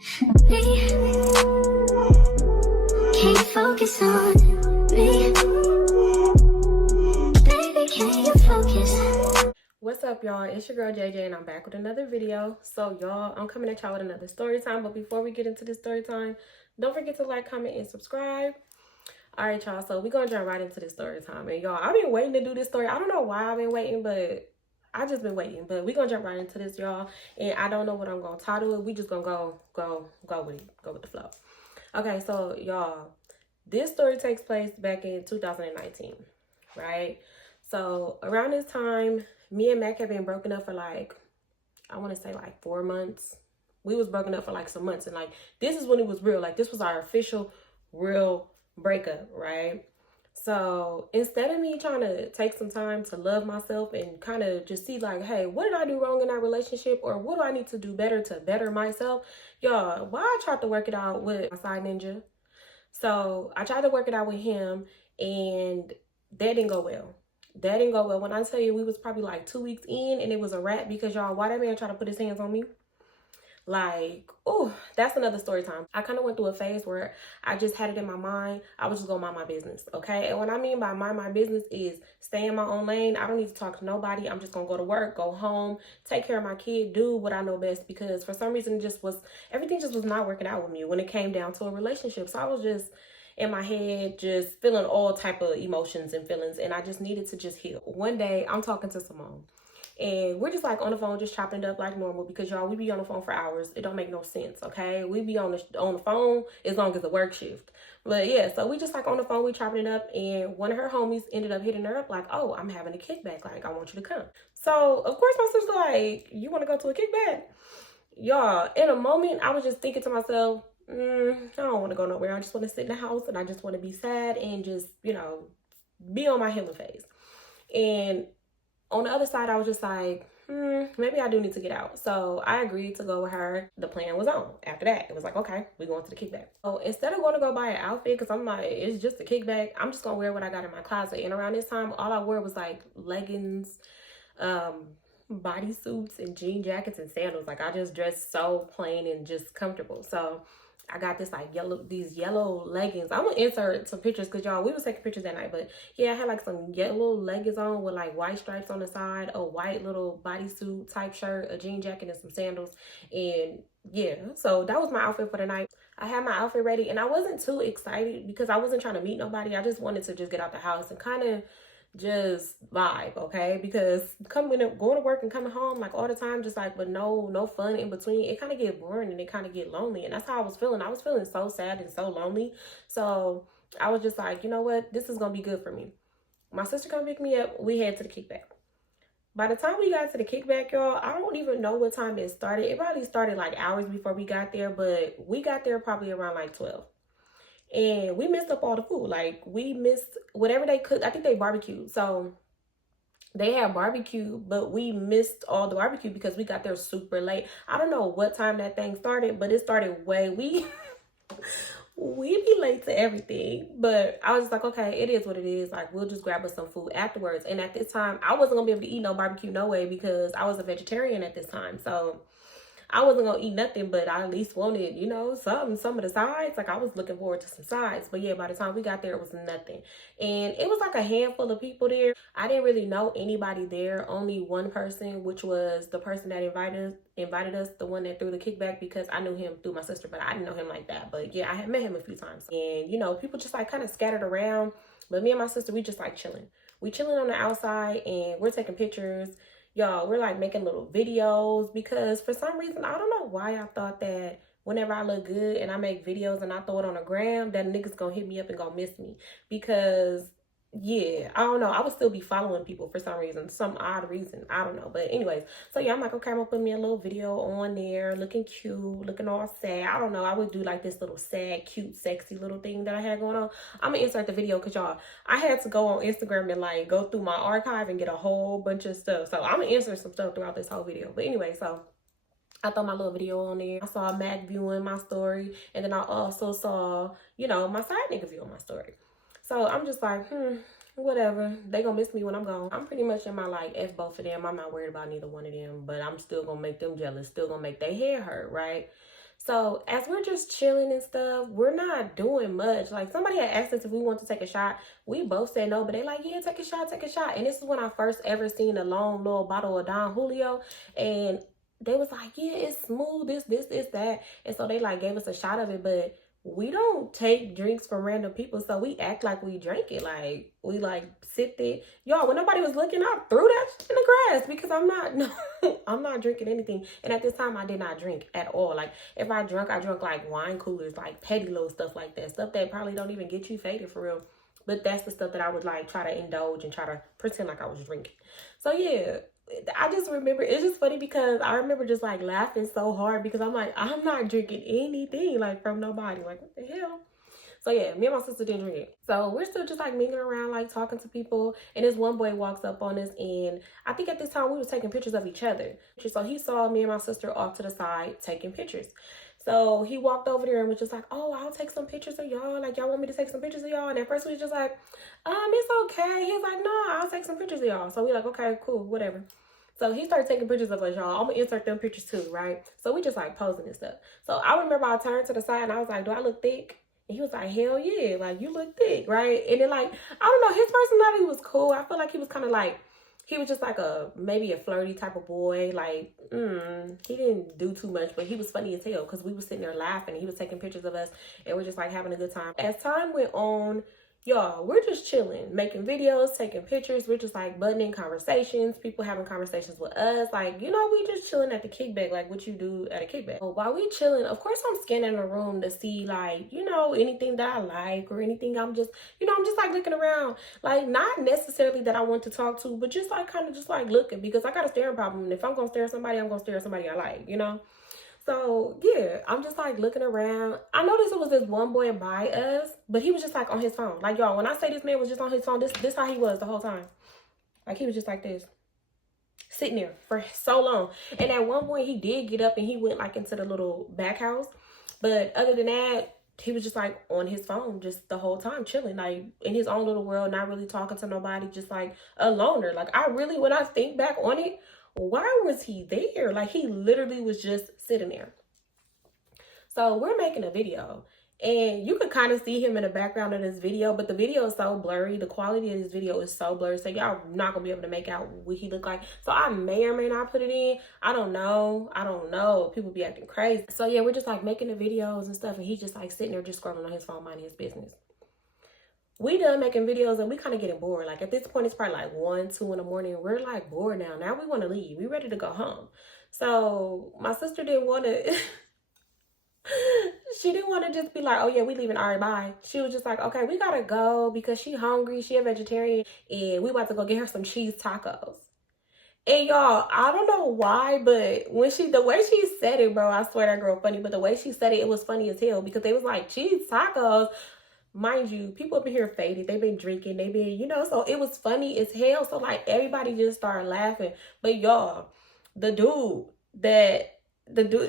Can't focus on me. Baby, can you focus? What's up, y'all? It's your girl JJ and I'm back with another video. So y'all, I'm coming at y'all with another story time, but before we get into this story time, don't forget to like, comment, and subscribe. All right, y'all, so we're gonna jump right into this story time. And y'all, I've been waiting to do this story. I don't know why I've been waiting, but I just been waiting. But we're gonna jump right into this, y'all. And I don't know what I'm gonna title it. We just gonna go with it, go with the flow. Okay, so y'all, this story takes place back in 2019, right? So around this time, me and Mac had been broken up for like, I want to say like 4 months. We was broken up for like some months, and like this is when it was real. Like this was our official real breakup, right? So instead of me trying to take some time to love myself and kind of just see like, hey, what did I do wrong in our relationship, or what do I need to do better to better myself? Y'all, why I tried to work it out with my side ninja. So I tried to work it out with him, and that didn't go well. That didn't go well. When I tell you, we was probably like 2 weeks in and it was a wrap, because y'all, why that man tried to put his hands on me? Like, oh, that's another story time. I kind of went through a phase where I just had it in my mind, I was just gonna mind my business, okay? And what I mean by mind my business is stay in my own lane. I don't need to talk to nobody. I'm just gonna go to work, go home, take care of my kid, do what I know best, because for some reason everything just was not working out with me when it came down to a relationship. So I was just in my head, just feeling all type of emotions and feelings, and I just needed to just heal. One day, I'm talking to Simone, and we're just like on the phone, just chopping it up like normal, because y'all, we be on the phone for hours. It don't make no sense, okay? We be on the phone as long as the work shift. But yeah, so we just like on the phone, we chopping it up, and one of her homies ended up hitting her up like, oh, I'm having a kickback, like I want you to come. So of course my sister's like, you want to go to a kickback? Y'all, in a moment, I was just thinking to myself, I don't want to go nowhere. I just want to sit in the house, and I just want to be sad and just, you know, be on my healing phase. And on the other side, I was just like, maybe I do need to get out. So I agreed to go with her. The plan was on. After that, it was like, okay, we're going to the kickback. So instead of going to go buy an outfit, because I'm like, it's just a kickback, I'm just going to wear what I got in my closet. And around this time, all I wore was like leggings, bodysuits, and jean jackets and sandals. Like I just dressed so plain and just comfortable. So I got this like these yellow leggings. I'm gonna insert some pictures, because y'all, we was taking pictures that night. But yeah, I had like some yellow leggings on with like white stripes on the side, a white little bodysuit type shirt, a jean jacket, and some sandals. And yeah, so that was my outfit for the night. I had my outfit ready, and I wasn't too excited because I wasn't trying to meet nobody. I just wanted to just get out the house and kind of just vibe, okay? Because going to work and coming home like all the time, just like with no fun in between, it kind of get boring and it kind of get lonely. And that's how I was feeling. I was feeling so sad and so lonely. So I was just like, you know what, this is gonna be good for me. My sister come pick me up, we head to the kickback. By the time we got to the kickback, y'all, I don't even know what time it started. It probably started like hours before we got there, but we got there probably around like 12. And we missed up all the food. Like we missed whatever they cooked. I think they barbecued. So they had barbecue, but we missed all the barbecue because we got there super late. I don't know what time that thing started, but it started we be late to everything. But I was just like, okay, it is what it is. Like we'll just grab us some food afterwards. And at this time, I wasn't gonna be able to eat no barbecue no way, because I was a vegetarian at this time. So I wasn't gonna eat nothing, but I at least wanted, you know, some of the sides. Like I was looking forward to some sides. But yeah, by the time we got there, it was nothing. And it was like a handful of people there. I didn't really know anybody there. Only one person, which was the person that invited us, the one that threw the kickback, because I knew him through my sister, but I didn't know him like that. But yeah, I had met him a few times. And you know, people just like kind of scattered around. But me and my sister, we just like chilling. We chilling on the outside, and we're taking pictures. Y'all, we're like making little videos, because for some reason, I don't know why I thought that whenever I look good and I make videos and I throw it on the gram, that niggas gonna hit me up and gonna miss me. Because yeah, I don't know, I would still be following people for some reason, some odd reason, I don't know. But anyways, so yeah, I'm like, okay, I'm gonna put me a little video on there, looking cute, looking all sad. I don't know, I would do like this little sad, cute, sexy little thing that I had going on. I'm gonna insert the video, because y'all, I had to go on Instagram and like go through my archive and get a whole bunch of stuff. So I'm gonna insert some stuff throughout this whole video. But anyway, so I throw my little video on there. I saw Mac viewing my story, and then I also saw, you know, my side nigga viewing my story. So I'm just like, whatever. They gonna miss me when I'm gone. I'm pretty much in my like, F both of them. I'm not worried about neither one of them, but I'm still gonna make them jealous. Still gonna make their hair hurt, right? So as we're just chilling and stuff, we're not doing much. Like somebody had asked us if we want to take a shot. We both said no, but they like, yeah, take a shot, take a shot. And this is when I first ever seen a long little bottle of Don Julio. And they was like, yeah, it's smooth, this, that. And so they like gave us a shot of it, but we don't take drinks from random people, so we act like we drank it. Like we like sipped it. Y'all, when nobody was looking, I threw that shit in the grass because I'm not no, I'm not drinking anything. And at this time I did not drink at all. Like if I drunk like wine coolers, like petty little stuff like that. Stuff that probably don't even get you faded for real. But that's the stuff that I would like try to indulge and try to pretend like I was drinking. So yeah, I just remember, it's just funny because I remember just like laughing so hard because I'm like, I'm not drinking anything like from nobody. Like, what the hell? So yeah, me and my sister didn't drink it. So we're still just like mingling around, like talking to people. And this one boy walks up on us, and I think at this time we was taking pictures of each other. So he saw me and my sister off to the side taking pictures. So he walked over there and was just like, oh, I'll take some pictures of y'all. Like, y'all want me to take some pictures of y'all? And at first we was just like, it's okay. He's like, no, I'll take some pictures of y'all. So we like, okay, cool, whatever. So he started taking pictures of us, y'all. I'm gonna insert them pictures too, right? So we just like posing and stuff. So I remember I turned to the side and I was like, do I look thick? And he was like, hell yeah, like you look thick, right? And then like, I don't know, his personality was cool. I feel like he was kind of like, he was just like maybe a flirty type of boy. Like, he didn't do too much, but he was funny as hell because we was sitting there laughing and he was taking pictures of us and we're just like having a good time. As time went on, y'all, we're just chilling, making videos, taking pictures. We're just like buttoning conversations, people having conversations with us. Like, you know, we just chilling at the kickback, like what you do at a kickback. So while we chilling, of course, I'm scanning the room to see like, you know, anything that I like or anything. I'm just like looking around. Like, not necessarily that I want to talk to, but just like kind of just like looking because I got a staring problem. And if I'm going to stare at somebody, I'm going to stare at somebody I like, you know? So yeah, I'm just like looking around. I noticed it was this one boy by us, but he was just like on his phone. Like, y'all, when I say this man was just on his phone, this how he was the whole time. Like, he was just like this, sitting there for so long. And at one point he did get up and he went like into the little back house. But other than that, he was just like on his phone just the whole time, chilling, like in his own little world, not really talking to nobody, just like a loner. Like, I really, when I think back on it, why was he there? Like, he literally was just sitting there. So we're making a video and you can kind of see him in the background of this video, but the video is so blurry. The quality of this video is so blurry, so y'all not gonna be able to make out what he look like. So I may or may not put it in. I don't know. People be acting crazy. So yeah, we're just like making the videos and stuff, and he's just like sitting there just scrolling on his phone, minding his business. We done making videos and we kind of getting bored. Like, at this point, it's probably like 1, 2 in the morning. We're like bored now. Now we want to leave. We ready to go home. So my sister didn't want to, she didn't want to just be like, oh yeah, we leaving, all right, bye. She was just like, okay, we got to go because she hungry. She a vegetarian and we about to go get her some cheese tacos. And y'all, I don't know why, but the way she said it, bro, I swear that girl funny, but the way she said it, it was funny as hell because they was like, cheese tacos. Mind you, people up in here faded. They've been drinking. They've been, you know, so it was funny as hell. So like everybody just started laughing. But y'all, it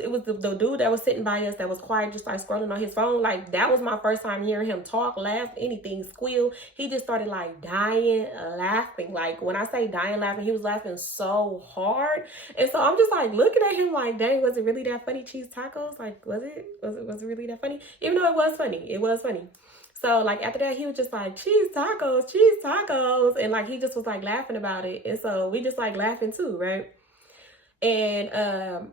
was the dude that was sitting by us that was quiet, just like scrolling on his phone. Like, that was my first time hearing him talk, laugh, anything, squeal. He just started like dying laughing. Like, when I say dying laughing, he was laughing so hard. And so I'm just like looking at him like, dang, was it really that funny, cheese tacos? Like, was it really that funny? Even though it was funny. So like after that, he was just like, cheese tacos. And like, he just was like laughing about it. And so we just like laughing too, right? And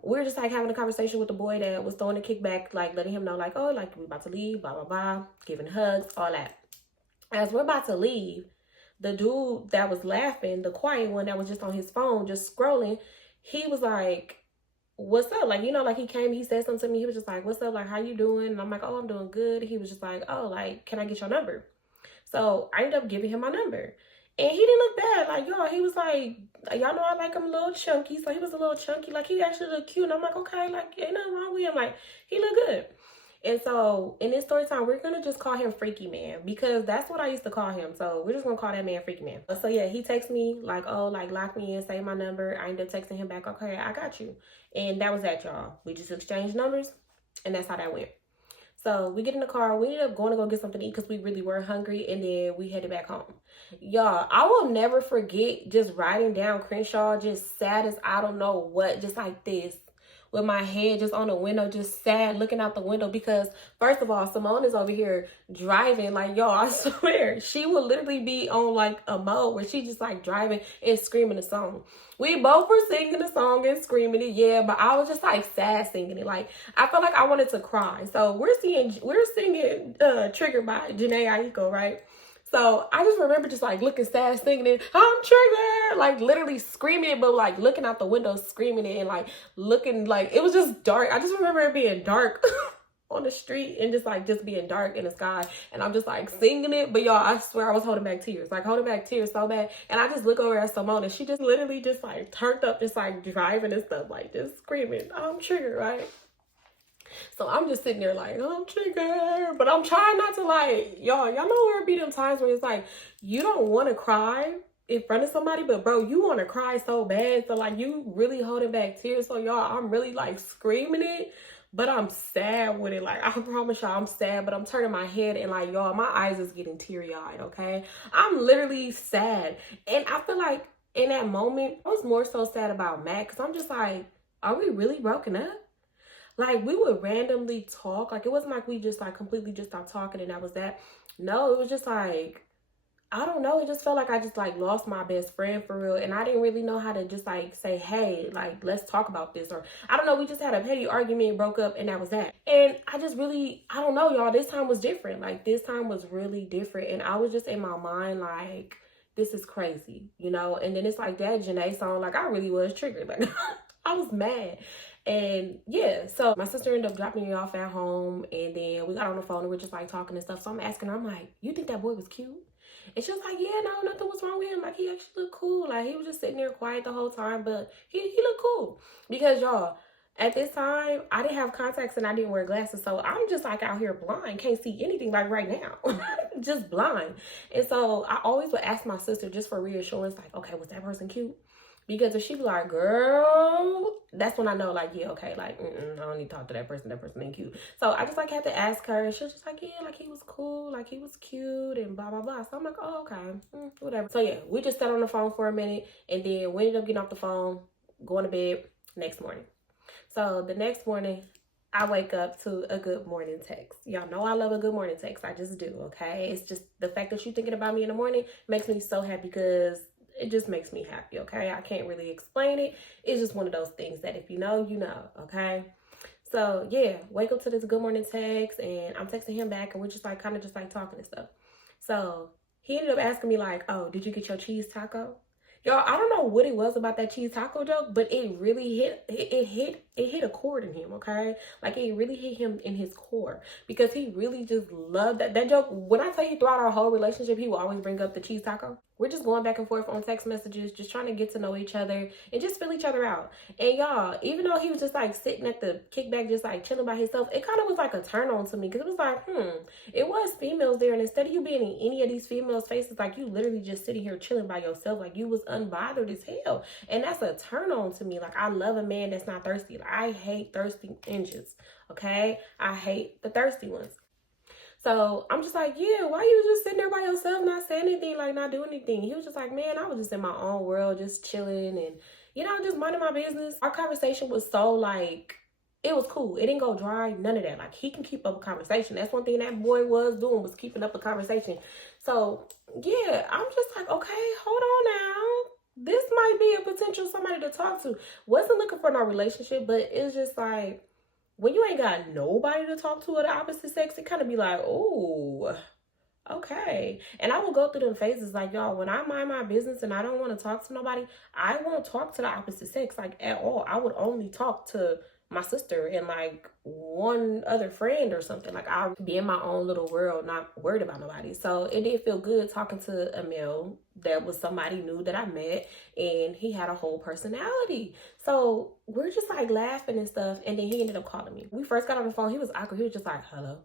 we were just like having a conversation with the boy that was throwing a kickback, like letting him know like, oh, like we about to leave, blah, blah, blah, giving hugs, all that. As we're about to leave, the dude that was laughing, the quiet one that was just on his phone, just scrolling, he was like, what's up? Like, you know, like he came, he said something to me. He was just like, what's up? Like, how you doing? And I'm like, oh, I'm doing good. He was just like, oh, like, can I get your number? So I ended up giving him my number. And he didn't look bad. Like, y'all, he was like, y'all know I like him a little chunky. So he was a little chunky. Like, he actually looked cute. And I'm like, okay, like, ain't nothing wrong with him. Like, he looked good. And so in this story time, we're going to just call him Freaky Man because that's what I used to call him. So we're just going to call that man Freaky Man. So yeah, he texts me like, oh, like lock me in, save my number. I ended up texting him back, okay, I got you. And that was that, y'all. We just exchanged numbers and that's how that went. So we get in the car. We ended up going to go get something to eat because we really were hungry. And then we headed back home. Y'all, I will never forget just riding down Crenshaw, just sad as I don't know what, just like this. with my head just on the window, just sad, looking out the window. Because first of all, Simone is over here driving, like, yo, I swear she would literally be on like a mode where she just like driving and screaming the song. We both were singing the song and screaming it, yeah, but I was just like sad singing it. Like, I felt like I wanted to cry. So we're singing Triggered by Janae Aiko, right? So I just remember just like looking sad, singing it, I'm triggered, like literally screaming it, but like looking out the window, screaming it, and like looking like it was just dark. I just remember it being dark on the street and just being dark in the sky. And I'm just like singing it. But y'all, I swear I was holding back tears, like holding back tears so bad. And I just look over at Simone and she just literally just like turned up, just like driving and stuff, like just screaming, I'm triggered, right? So I'm just sitting there like, oh, I'm triggered. But I'm trying not to like, y'all know where it be them times where it's like, you don't want to cry in front of somebody, but bro, you want to cry so bad. So like, you really holding back tears. So y'all, I'm really like screaming it, but I'm sad with it. Like, I promise y'all I'm sad, but I'm turning my head and like, y'all, my eyes is getting teary-eyed, okay? I'm literally sad. And I feel like in that moment, I was more so sad about Matt, because I'm just like, are we really broken up? Like, we would randomly talk. Like, it wasn't like we just, like, completely just stopped talking and that was that. No, it was just, like, I don't know. It just felt like I just, like, lost my best friend for real. And I didn't really know how to just, like, say, hey, like, let's talk about this. Or, I don't know. We just had a petty argument, broke up, and that was that. And I just really, I don't know, y'all. This time was different. Like, this time was really different. And I was just in my mind, like, this is crazy, you know? And then it's like that Janae song, like, I really was triggered. Like, I was mad. And yeah, so my sister ended up dropping me off at home, and then we got on the phone and we're just like talking and stuff. So I'm asking her, I'm like, you think that boy was cute? And she was like, yeah, no, nothing was wrong with him. Like, he actually looked cool. Like, he was just sitting there quiet the whole time, but he looked cool. Because y'all, at this time, I didn't have contacts and I didn't wear glasses. So I'm just like out here blind, can't see anything like right now, just blind. And so I always would ask my sister just for reassurance, like, okay, was that person cute? Because if she be like, girl, that's when I know, like, yeah, okay, like, I don't need to talk to that person ain't cute. So I just, like, had to ask her, and she was just like, yeah, like, he was cool, like, he was cute, and blah, blah, blah. So I'm like, oh, okay, whatever. So, yeah, we just sat on the phone for a minute, and then we ended up getting off the phone, going to bed next morning. So the next morning, I wake up to a good morning text. Y'all know I love a good morning text. I just do, okay? It's just the fact that you're thinking about me in the morning makes me so happy, because it just makes me happy, okay? I can't really explain it. It's just one of those things that if you know, you know, okay? So, yeah, wake up to this good morning text, and I'm texting him back, and we're just, like, kind of just, like, talking and stuff. So, he ended up asking me, like, oh, did you get your cheese taco? Y'all, I don't know what it was about that cheese taco joke, but it really hit a chord in him, okay? Like, it really hit him in his core, because he really just loved that joke. When I tell you, throughout our whole relationship, he will always bring up the cheese taco. We're just going back and forth on text messages, just trying to get to know each other and just fill each other out. And y'all, even though he was just like sitting at the kickback, just like chilling by himself, it kind of was like a turn on to me, because it was like, it was females there. And instead of you being in any of these females' faces, like, you literally just sitting here chilling by yourself, like, you was unbothered as hell. And that's a turn on to me. Like, I love a man that's not thirsty. Like, I hate thirsty inches, okay? I hate the thirsty ones. So I'm just like, yeah, why you just sitting there by yourself, not saying anything, like, not doing anything? He was just like, man, I was just in my own world, just chilling and, you know, just minding my business. Our conversation was so, like, it was cool. It didn't go dry, none of that. Like, he can keep up a conversation. That's one thing that boy was doing, was keeping up a conversation. So, yeah, I'm just like, okay, hold on now. This might be a potential somebody to talk to. Wasn't looking for no relationship, but it's just like, when you ain't got nobody to talk to of the opposite sex, it kind of be like, oh, okay. And I will go through them phases, like, y'all, when I mind my business and I don't want to talk to nobody, I won't talk to the opposite sex, like, at all. I would only talk to my sister and, like, one other friend or something. Like, I'll be in my own little world, not worried about nobody. So it did feel good talking to a male that was somebody new that I met, and he had a whole personality. So we're just, like, laughing and stuff, and then he ended up calling me. We first got on the phone, he was awkward. He was just like, hello.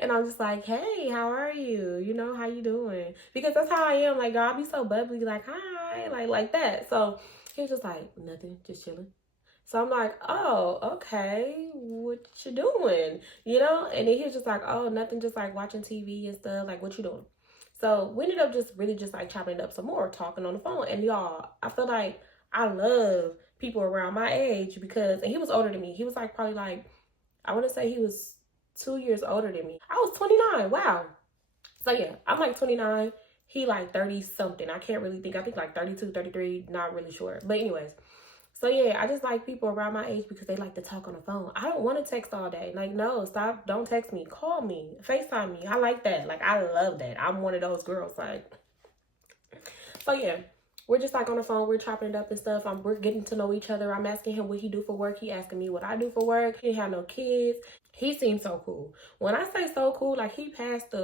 And I'm just like, hey, how are you? You know, how you doing? Because that's how I am. Like, y'all, be so bubbly, like, hi, like that. So he was just like, nothing, just chilling. So I'm like, oh, okay, what you doing? You know? And then he was just like, oh, nothing, just, like, watching TV and stuff. Like, what you doing? So we ended up just really just, like, chopping it up some more, talking on the phone. And y'all, I feel like I love people around my age because, and he was older than me. He was like probably like, I want to say he was 2 years older than me. I was 29. Wow. So yeah, I'm like 29. He like 30 something. I can't really think. I think like 32, 33. Not really sure. But anyways. So yeah, I just like people around my age because they like to talk on the phone. I don't want to text all day. Like, no, stop. Don't text me. Call me. FaceTime me. I like that. Like, I love that. I'm one of those girls. Like, so yeah, we're just like on the phone. We're chopping it up and stuff. We're getting to know each other. I'm asking him what he do for work. He asking me what I do for work. He have no kids. He seems so cool. When I say so cool, like he passed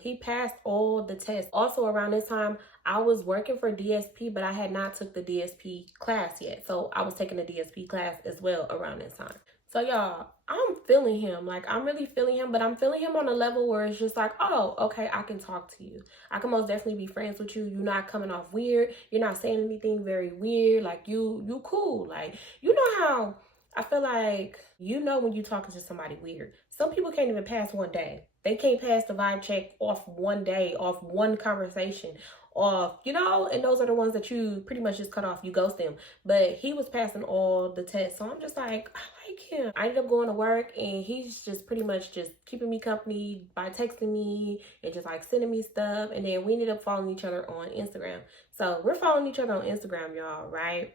he passed all the tests. Also around this time, I was working for DSP, but I had not took the DSP class yet. So I was taking the DSP class as well around this time. So y'all, I'm feeling him. Like, I'm really feeling him, but I'm feeling him on a level where it's just like, oh, okay, I can talk to you. I can most definitely be friends with you. You're not coming off weird. You're not saying anything very weird. Like, you cool. Like, you know how I feel like, you know, when you talking to somebody weird, some people can't even pass one day. They can't pass the vibe check off one day, off one conversation, off, you know, and those are the ones that you pretty much just cut off. You ghost them. But he was passing all the tests. So I'm just like, I like him. I ended up going to work and he's just pretty much just keeping me company by texting me and just like sending me stuff. And then we ended up following each other on Instagram. So we're following each other on Instagram, y'all, right?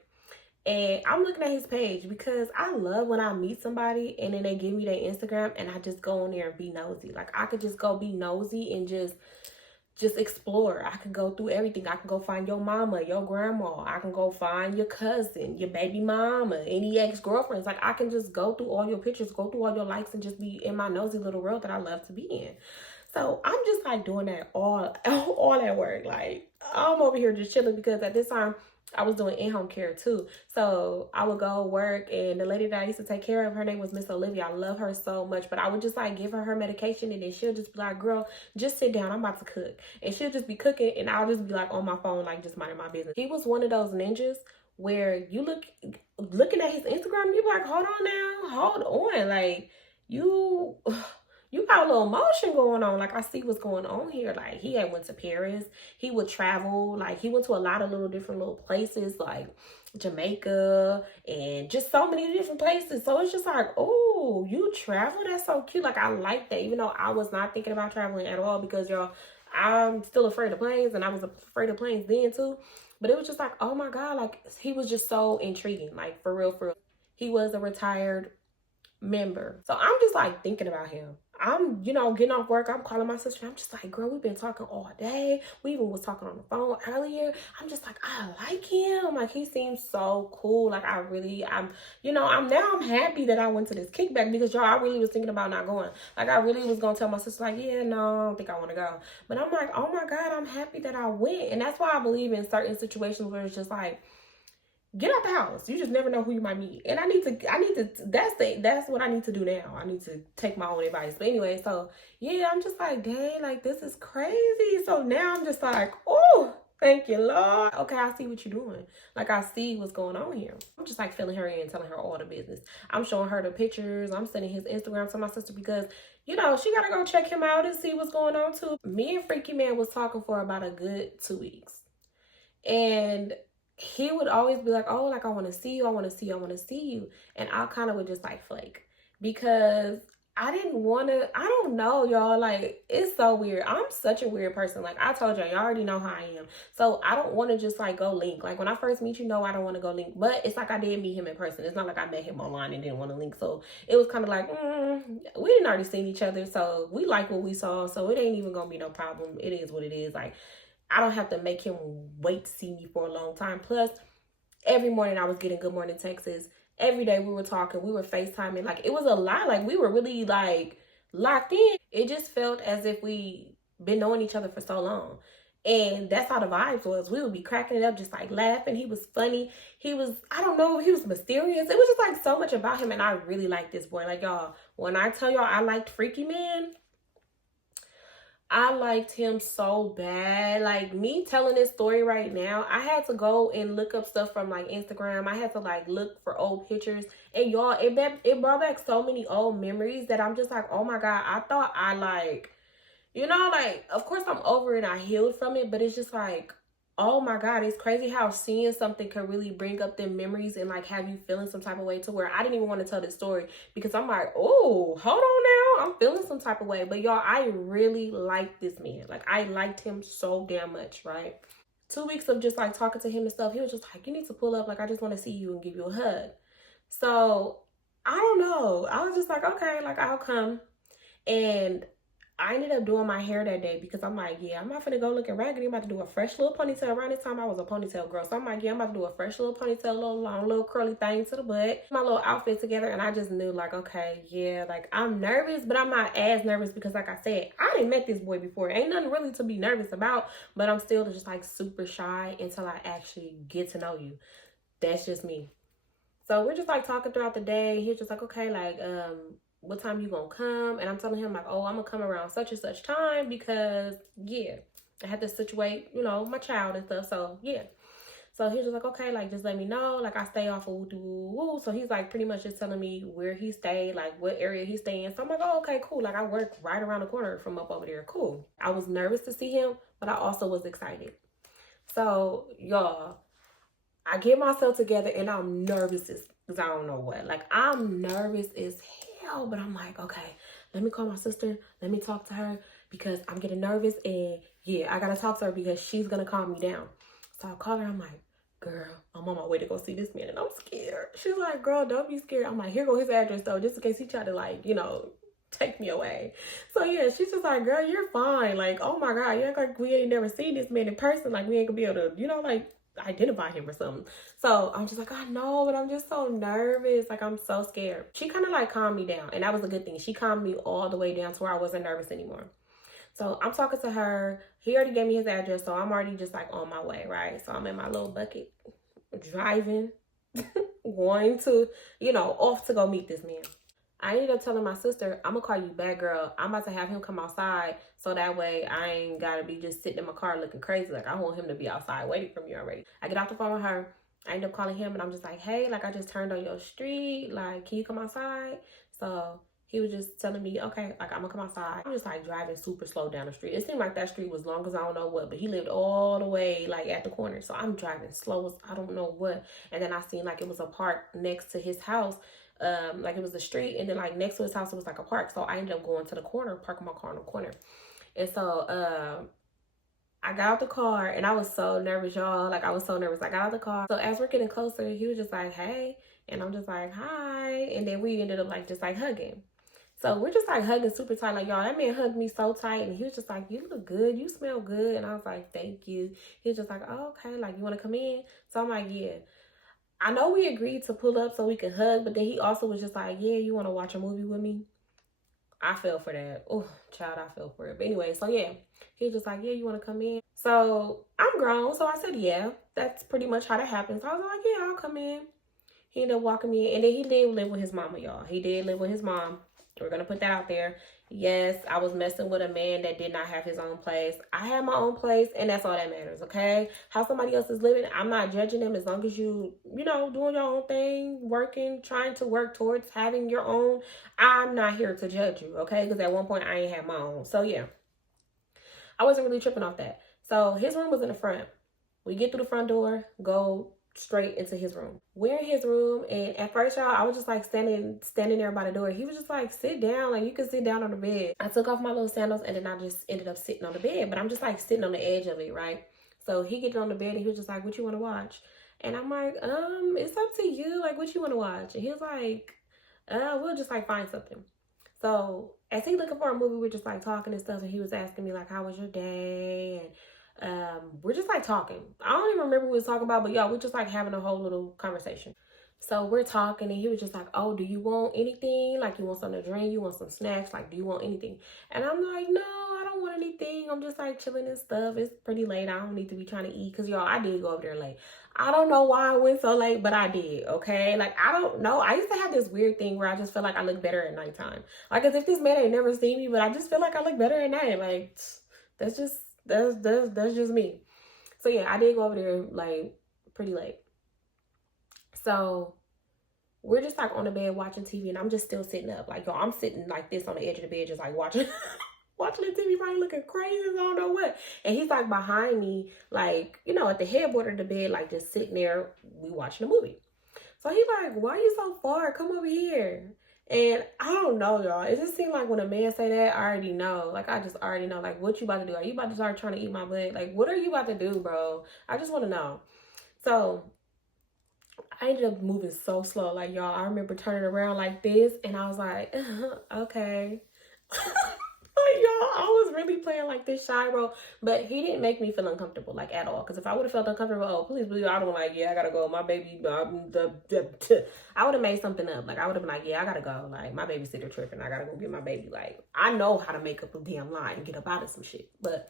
And I'm looking at his page because I love when I meet somebody and then they give me their Instagram and I just go on there and be nosy. Like, I could just go be nosy and just explore. I could go through everything. I can go find your mama, your grandma. I can go find your cousin, your baby mama, any ex-girlfriends. Like, I can just go through all your pictures, go through all your likes and just be in my nosy little world that I love to be in. So I'm just like doing that all at work. Like, I'm over here just chilling because at this time I was doing in-home care too. So I would go work and the lady that I used to take care of, her name was Miss Olivia. I love her so much, but I would just like give her medication and then she'll just be like, girl, just sit down. I'm about to cook. And she'll just be cooking and I'll just be like on my phone, like just minding my business. He was one of those ninjas where you looking at his Instagram, you be like, hold on now, hold on. Like, you got a little emotion going on. Like, I see what's going on here. Like, he had went to Paris. He would travel. Like, he went to a lot of little different little places, like Jamaica and just so many different places. So it's just like, oh, you travel? That's so cute. Like, I like that. Even though I was not thinking about traveling at all because, y'all, I'm still afraid of planes and I was afraid of planes then too. But it was just like, oh my God, like, he was just so intriguing. Like, for real, for real. He was a retired member. So I'm just like thinking about him. I'm, you know, getting off work. I'm calling my sister. I'm just like, girl, we've been talking all day. We even was talking on the phone earlier. I'm just like, I like him. Like, he seems so cool. Like, I'm happy that I went to this kickback because, y'all, I really was thinking about not going. Like, I really was going to tell my sister, like, yeah, no, I don't think I want to go. But I'm like, oh my God, I'm happy that I went. And that's why I believe in certain situations where it's just like, get out the house. You just never know who you might meet. And that's what I need to do now. I need to take my own advice. But anyway, so yeah, I'm just like, dang, like, this is crazy. So now I'm just like, oh, thank you, Lord. Okay, I see what you're doing. Like, I see what's going on here. I'm just like filling her in, telling her all the business. I'm showing her the pictures. I'm sending his Instagram to my sister because, you know, she gotta go check him out and see what's going on too. Me and Freaky Man was talking for about a good 2 weeks. And he would always be like, oh, like, I want to see you. I want to see you. I want to see you. And I kind of would just like flake because I didn't want to, I don't know, y'all. Like, it's so weird. I'm such a weird person. Like, I told y'all already know how I am. So I don't want to just like go link. Like, when I first meet you, no, I don't want to go link. But it's like I did meet him in person. It's not like I met him online and didn't want to link. So it was kind of like, we didn't already seen each other. So we like what we saw. So it ain't even going to be no problem. It is what it is. Like, I don't have to make him wait to see me for a long time. Plus, every morning I was getting good morning texts. Every day we were talking. We were FaceTiming. Like, it was a lot. Like, we were really, like, locked in. It just felt as if we been knowing each other for so long. And that's how the vibes was. We would be cracking it up, just, like, laughing. He was funny. He was, I don't know, he was mysterious. It was just, like, so much about him. And I really liked this boy. Like, y'all, when I tell y'all I liked Freaky Man, I liked him so bad. Like, me telling this story right now, I had to go and look up stuff from like Instagram. I had to like look for old pictures. And y'all, it brought back so many old memories that I'm just like, oh my God, I thought I like, you know, like, of course I'm over it. I healed from it, but it's just like, oh my God, it's crazy how seeing something can really bring up them memories and like have you feeling some type of way, to where I didn't even want to tell this story because I'm like, oh, hold on now, I'm feeling some type of way. But y'all, I really liked this man. Like, I liked him so damn much, right? 2 weeks of just like talking to him and stuff, he was just like, you need to pull up. Like, I just want to see you and give you a hug. So I don't know. I was just like, okay, like I'll come. And I ended up doing my hair that day because I'm like, yeah, I'm not finna go looking raggedy. I'm about to do a fresh little ponytail. Around this time, I was a ponytail girl. So I'm like, yeah, I'm about to do a fresh little ponytail, little long, little curly thing to the butt. My little outfit together. And I just knew like, okay, yeah, like I'm nervous, but I'm not as nervous because like I said, I didn't met this boy before. Ain't nothing really to be nervous about, but I'm still just like super shy until I actually get to know you. That's just me. So we're just like talking throughout the day. He's just like, okay, like, what time you gonna come? And I'm telling him like, oh, I'm gonna come around such and such time because yeah, I had to situate, you know, my child and stuff. So yeah. So he's just like, okay, like just let me know. Like I stay off of woo. So he's like pretty much just telling me where he stayed, like what area he stay in. So I'm like, oh, okay, cool. Like I work right around the corner from up over there. Cool. I was nervous to see him, but I also was excited. So y'all, I get myself together and I'm nervous as I don't know what. Like I'm nervous as hell, but I'm like, okay, let me call my sister. Let me talk to her because I'm getting nervous and yeah, I gotta talk to her because she's gonna calm me down. So I call her. I'm like, girl, I'm on my way to go see this man and I'm scared. She's like, girl, don't be scared. I'm like, here go his address though, just in case he tried to like, you know, take me away. So yeah, she's just like, girl, you're fine. Like, oh my God, you act like we ain't never seen this man in person. Like we ain't gonna be able to, you know, like identify him or something. So I'm just like, I know, but I'm just so nervous. Like I'm so scared. She kind of like calmed me down, and that was a good thing. She calmed me all the way down to where I wasn't nervous anymore. So I'm talking to her. He already gave me his address, so I'm already just like on my way, right? So I'm in my little bucket driving going to, you know, off to go meet this man. I ended up telling my sister, I'm gonna call you back, girl. I'm about to have him come outside so that way I ain't gotta be just sitting in my car looking crazy. Like I want him to be outside waiting for me already. I get off the phone with her. I end up calling him and I'm just like, hey, like I just turned on your street. Like, can you come outside? So he was just telling me, okay, like I'm gonna come outside. I'm just like driving super slow down the street. It seemed like that street was long as I don't know what, but he lived all the way like at the corner. So I'm driving slow as I don't know what. And then I seen like it was a park next to his house. Like it was a street, and then like next to his house it was like a park. So I ended up going to the corner, parking my car in the corner. And so I got out the car and I was so nervous, y'all. Like I was so nervous. I got out the car. So as we're getting closer, he was just like, hey, and I'm just like, hi. And then we ended up like just like hugging. So we're just like hugging super tight. Like, y'all, that man hugged me so tight, and he was just like, you look good, you smell good. And I was like, thank you. He was just like, oh, okay, like you want to come in? So I'm like, yeah. I know we agreed to pull up so we could hug, but then he also was just like, yeah, you want to watch a movie with me? I fell for that. Oh, child, I fell for it. But anyway, so yeah, he was just like, yeah, you want to come in? So I'm grown. So I said, yeah, that's pretty much how that happens. So I was like, yeah, I'll come in. He ended up walking me in. And then he did live with his mama, y'all. He did live with his mom. We're going to put that out there. Yes, I was messing with a man that did not have his own place. I have my own place, and that's all that matters, okay? How somebody else is living, I'm not judging them as long as you know, doing your own thing, working, trying to work towards having your own. I'm not here to judge you, okay? Because at one point, I ain't had my own. So, yeah, I wasn't really tripping off that. So, his room was in the front. We get through the front door, go straight into his room. We're in his room, and at first, y'all, I was just like standing there by the door. He was just like, sit down, like you can sit down on the bed. I took off my little sandals, and then I just ended up sitting on the bed, but I'm just like sitting on the edge of it, right? So he get on the bed, and he was just like, what you want to watch? And I'm like, it's up to you, like what you want to watch? And he was like, we'll just like find something. So as he looking for a movie, we're just like talking and stuff, and he was asking me like, how was your day? And we're just like talking. I don't even remember what we was talking about, but y'all, we're just like having a whole little conversation. So we're talking, and he was just like, oh, do you want anything? Like, you want something to drink? You want some snacks? Like, do you want anything? And I'm like, no, I don't want anything. I'm just like chilling and stuff. It's pretty late. I don't need to be trying to eat, because y'all, I did go over there late. I don't know why I went so late, but I did, okay? Like, I don't know. I used to have this weird thing where I just feel like I look better at nighttime. Like, as if this man ain't never seen me, but I just feel like I look better at night. Like, that's just me. So yeah, I did go over there like pretty late. So we're just like on the bed watching TV, and I'm just still sitting up. Like, yo, I'm sitting like this on the edge of the bed, just like watching watching the TV, probably looking crazy, I don't know what. And he's like behind me, like, you know, at the headboard of the bed, like just sitting there, we watching a movie. So he's like, why are you so far? Come over here. And I don't know, y'all. It just seems like when a man say that, I already know. Like, I just already know. Like, what you about to do? Are you about to start trying to eat my butt? Like, what are you about to do, bro? I just want to know. So I ended up moving so slow. Like, y'all, I remember turning around like this. And I was like, okay. Like, y'all, I was really playing like this shy role, but he didn't make me feel uncomfortable, like, at all. Because if I would have felt uncomfortable, oh, please believe, I don't like, yeah, I gotta go, my baby, I would have made something up. Like, I would have been like, yeah, I gotta go, like, my babysitter tripping, I gotta go get my baby. Like, I know how to make up a damn lie and get up out of some shit, but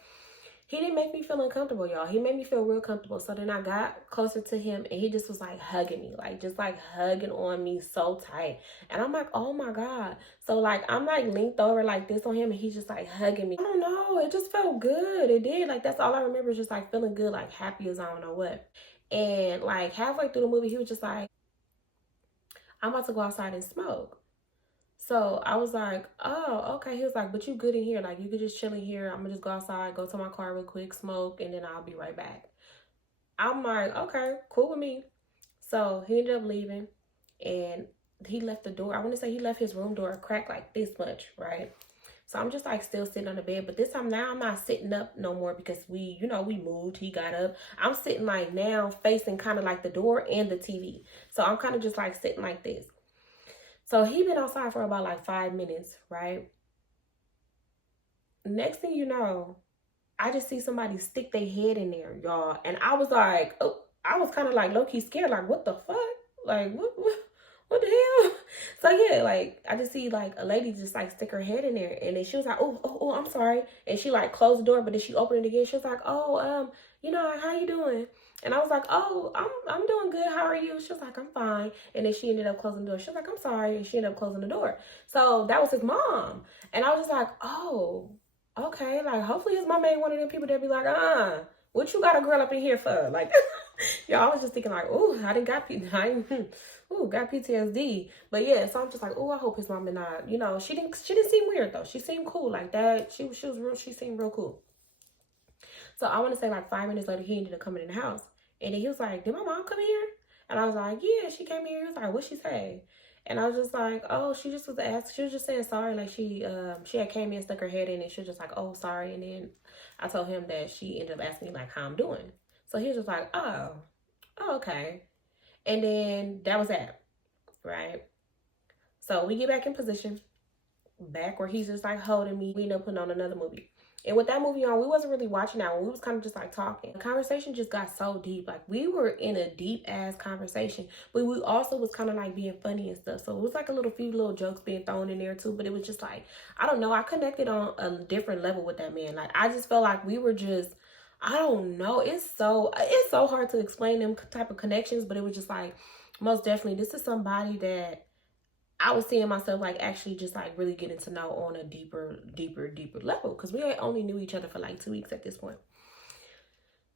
he didn't make me feel uncomfortable, y'all. He made me feel real comfortable. So then I got closer to him and he just was like hugging me, like just like hugging on me so tight. And I'm like, oh my God. So like I'm like linked over like this on him and he's just like hugging me. I don't know. It just felt good. It did. Like that's all I remember is just like feeling good, like happy as I don't know what. And like halfway through the movie, he was just like, I'm about to go outside and smoke. So I was like, oh, okay. He was like, but you good in here. Like, you could just chill in here. I'm going to just go outside, go to my car real quick, smoke, and then I'll be right back. I'm like, okay, cool with me. So he ended up leaving, and he left the door. I want to say he left his room door cracked like this much, right? So I'm just like still sitting on the bed. But this time now I'm not sitting up no more because we moved. He got up. I'm sitting like now facing kind of like the door and the TV. So I'm kind of just like sitting like this. So he been outside for about like 5 minutes, right? Next thing you know, I just see somebody stick their head in there, y'all. And I was like, oh, I was kind of like low-key scared, like, what the fuck? Like, what the hell? So yeah, like, I just see like a lady just like stick her head in there. And then she was like, oh, I'm sorry. And she like closed the door, but then she opened it again. She was like, oh, how you doing? And I was like, oh, I'm doing good. How are you? She was like, I'm fine. And then she ended up closing the door. She was like, I'm sorry. And she ended up closing the door. So that was his mom. And I was just like, oh, okay. Like, hopefully his mom ain't one of them people that be like, what you got a girl up in here for? Like, y'all, I was just thinking like, oh, I didn't got got PTSD. But yeah, so I'm just like, oh, I hope his mom and I, she didn't seem weird though. She seemed cool like that. She seemed real cool. So I want to say like 5 minutes later, he ended up coming in the house. And then he was like, did my mom come in here? And I was like, yeah, she came here. He was like, what'd she say? And I was just like, oh, she just was asking. She was just saying sorry. Like she had came in, stuck her head in, and she was just like, oh, sorry. And then I told him that she ended up asking me like how I'm doing. So he was just like, oh, okay. And then that was that, right? So we get back in position, back where he's just like holding me. We end up putting on another movie. And with that movie on, we wasn't really watching that one. We was kind of just like talking. The conversation just got so deep. Like we were in a deep ass conversation, but we also was kind of like being funny and stuff. So it was like few little jokes being thrown in there too. But it was just like, I don't know. I connected on a different level with that man. Like I just felt like we were just, I don't know. It's so hard to explain them type of connections, but it was just like, most definitely, this is somebody that I was seeing myself like actually just like really getting to know on a deeper level, because we only knew each other for like 2 weeks at this point.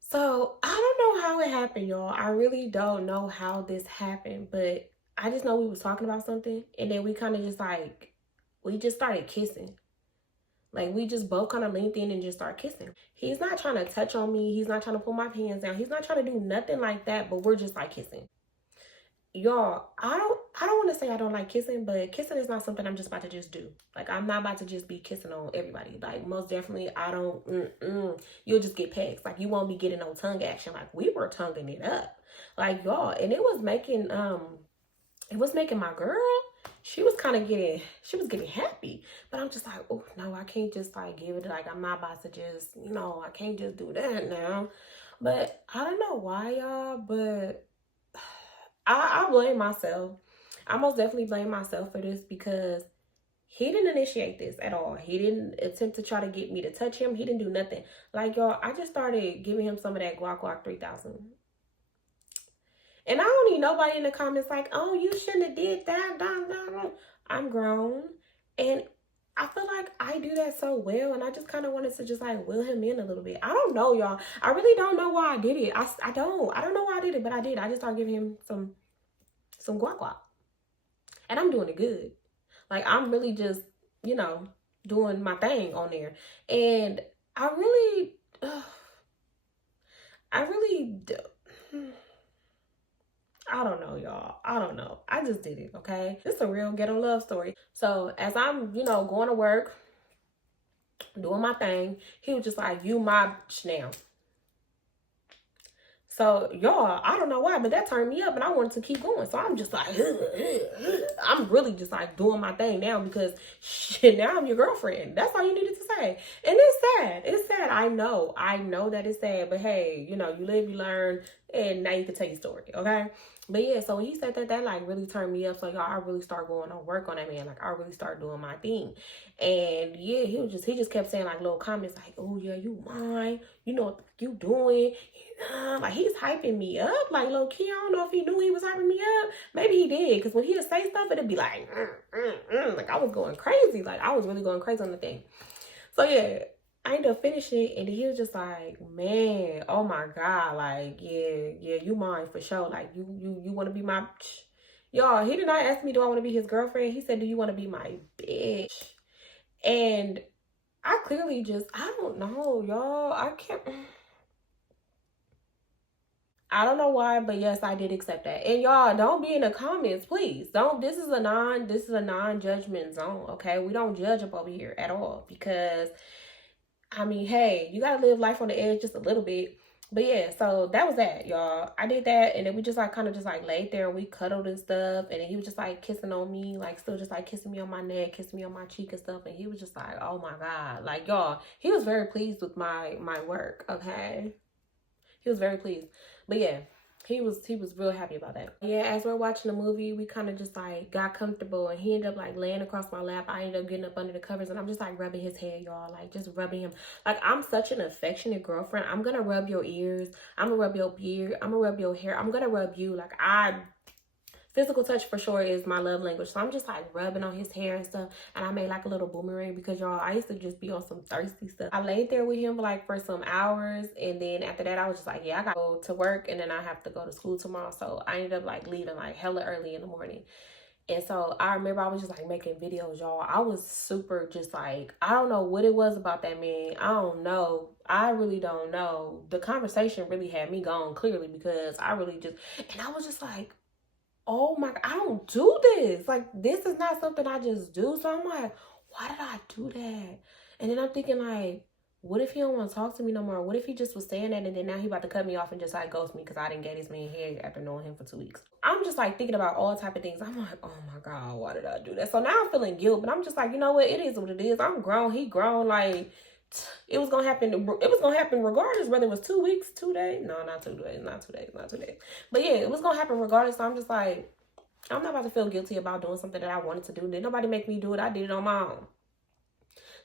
So I don't know how it happened, y'all. I really don't know how this happened, but I just know we was talking about something, and then we kind of just like, we just started kissing. Like we just both kind of leaned in and just started kissing. He's not trying to touch on me. He's not trying to pull my pants down. He's not trying to do nothing like that, but we're just like kissing. Y'all, I don't want to say I don't like kissing, but kissing is not something I'm just about to just do. Like, I'm not about to just be kissing on everybody. Like, most definitely, I don't, you'll just get pegs. Like, you won't be getting no tongue action. Like, we were tonguing it up. Like, y'all, and it was making my girl, she was getting happy. But I'm just like, oh, no, I can't just, like, give it, like, I'm not about to just, I can't just do that now. But I don't know why, y'all, but I blame myself. I most definitely blame myself for this, because he didn't initiate this at all. He didn't attempt to try to get me to touch him. He didn't do nothing. Like, y'all, I just started giving him some of that guac 3000. And I don't need nobody in the comments like, oh, you shouldn't have did that. I'm grown. And I feel like I do that so well, and I just kind of wanted to just like will him in a little bit. I don't know, y'all. I really don't know why I did it. I don't know why I did it, but I did. I just started giving him some guac. And I'm doing it good. Like, I'm really just, doing my thing on there. And I really, I really, I don't know, y'all. I don't know. I just did it, okay? This is a real ghetto love story. So as I'm, going to work, doing my thing, he was just like, you my bitch now. So y'all, I don't know why, but that turned me up and I wanted to keep going. So I'm just like, I'm really just like doing my thing now because shit, now I'm your girlfriend. That's all you needed to say. And it's sad. It's sad. I know that it's sad, but hey, you live, you learn, and now you can tell your story, okay? But yeah, so when he said that like really turned me up. So y'all, I really start going on work on that man. Like I really start doing my thing. And yeah, he just kept saying like little comments like, oh yeah, you mine. You know what you doing. Like he's hyping me up. Like low key, I don't know if he knew he was hyping me up. Maybe he did. Because when he'd say stuff, it'd be like, like I was going crazy. Like I was really going crazy on the thing. So yeah. I ended up finishing and he was just like, man, oh my God, like, yeah, you mine for sure. Like, you want to be my, y'all, he did not ask me, do I want to be his girlfriend? He said, do you want to be my bitch? And I clearly just, I don't know, y'all. I don't know why, but yes, I did accept that. And y'all, don't be in the comments, please. Don't, this is a non-judgment zone, okay? We don't judge up over here at all because I mean, hey, you gotta live life on the edge just a little bit. But yeah, so that was that, y'all. I did that, and then we just like kind of just like laid there and we cuddled and stuff. And then he was just like kissing on me, like still just like kissing me on my neck, kissing me on my cheek and stuff. And he was just like, oh my God, like y'all, he was very pleased with my work. Okay, he was very pleased. But yeah, he was real happy about that. Yeah, as we're watching the movie, we kind of just like got comfortable and he ended up like laying across my lap. I ended up getting up under the covers and I'm just like rubbing his head, y'all, like just rubbing him. Like I'm such an affectionate girlfriend. I'm gonna rub your ears, I'm gonna rub your beard, I'm gonna rub your hair, I'm gonna rub you. Like physical touch for sure is my love language. So I'm just like rubbing on his hair and stuff. And I made like a little boomerang because y'all, I used to just be on some thirsty stuff. I laid there with him for some hours. And then after that, I was just like, yeah, I gotta go to work and then I have to go to school tomorrow. So I ended up like leaving like hella early in the morning. And so I remember I was just like making videos, y'all. I was super just like, I don't know what it was about that man. I don't know. I really don't know. The conversation really had me gone clearly because I really just, and I was just like, oh my God, I don't do this. Like, this is not something I just do. So I'm like, why did I do that? And then I'm thinking like, what if he don't want to talk to me no more? What if he just was saying that and then now he about to cut me off and just like ghost me because I didn't get his man head after knowing him for 2 weeks. I'm just like thinking about all type of things. I'm like, oh my God, why did I do that? So now I'm feeling guilt, but I'm just like, you know what? It is what it is. I'm grown. He grown. Like, it was gonna happen. It was gonna happen regardless, whether it was 2 weeks, 2 days. No, not 2 days, not 2 days, not 2 days. But yeah, it was gonna happen regardless. So I'm just like, I'm not about to feel guilty about doing something that I wanted to do. Did nobody make me do it? I did it on my own.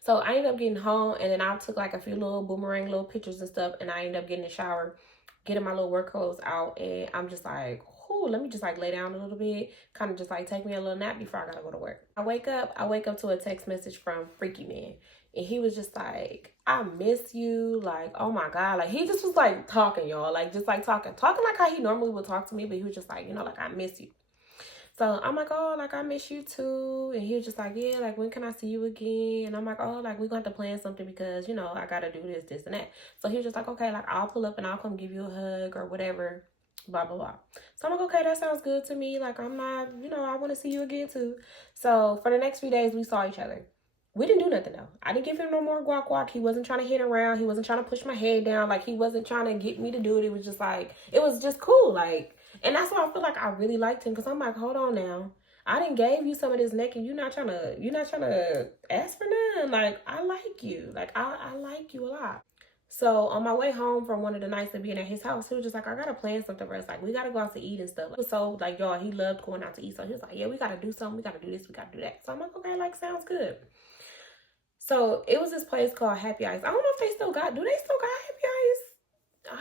So I ended up getting home and then I took like a few little boomerang little pictures and stuff. And I ended up getting in the shower, getting my little work clothes out. And I'm just like, oh, let me just like lay down a little bit. Kind of just like take me a little nap before I gotta go to work. I wake up to a text message from Freaky Man. And he was just like, I miss you. Like, oh my God. Like, he just was like talking, y'all. Like, just like talking like how he normally would talk to me. But he was just like, like, I miss you. So I'm like, oh, like, I miss you too. And he was just like, yeah, like, when can I see you again? And I'm like, oh, like, we're going to have to plan something because, I got to do this, and that. So he was just like, okay, like, I'll pull up and I'll come give you a hug or whatever, blah, blah, blah. So I'm like, okay, that sounds good to me. Like, I'm not, I want to see you again too. So for the next few days, we saw each other. We didn't do nothing though. I didn't give him no more guac. He wasn't trying to hit around. He wasn't trying to push my head down. Like, he wasn't trying to get me to do it. It was just like, it was just cool. Like, and that's why I feel like I really liked him because I'm like, hold on now. I done gave you some of this neck and you're not trying to ask for none. Like, I like you. Like, I like you a lot. So on my way home from one of the nights of being at his house, he was just like, I gotta plan something for us. Like, we gotta go out to eat and stuff. So like, y'all, he loved going out to eat. So he was like, yeah, we gotta do something. We gotta do this. We gotta do that. So I'm like, okay, like, sounds good. So it was this place called Happy Ice. I don't know if they still got, do they still got Happy Ice?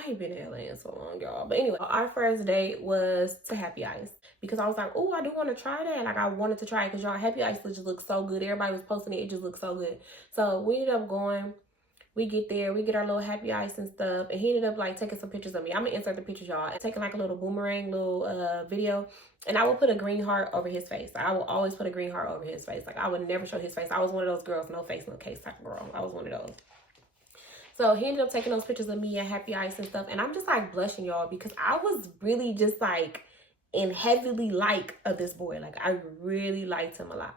I ain't been in LA in so long, y'all. But anyway, our first date was to Happy Ice because I was like, oh, I do want to try that. Like, I wanted to try it because y'all, Happy Ice just looks so good. Everybody was posting it. It just looks so good. So we ended up going. We get there, we get our little happy ice and stuff, and he ended up like taking some pictures of me. I'm gonna insert the pictures, y'all. Taking like a little boomerang little video, and I will put a green heart over his face. I will always put a green heart over his face. Like I would never show his face. I was one of those girls, no face, no case type of girl. I was one of those. So he ended up taking those pictures of me at happy ice and stuff, and I'm just like blushing, y'all, because I was really just like in heavily like of this boy. Like I really liked him a lot,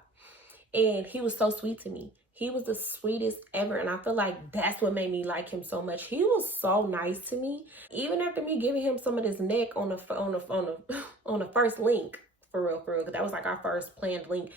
and he was so sweet to me. He was the sweetest ever, and I feel like that's what made me like him so much. He was so nice to me, even after me giving him some of this neck on the first link, for real, because that was like our first planned link.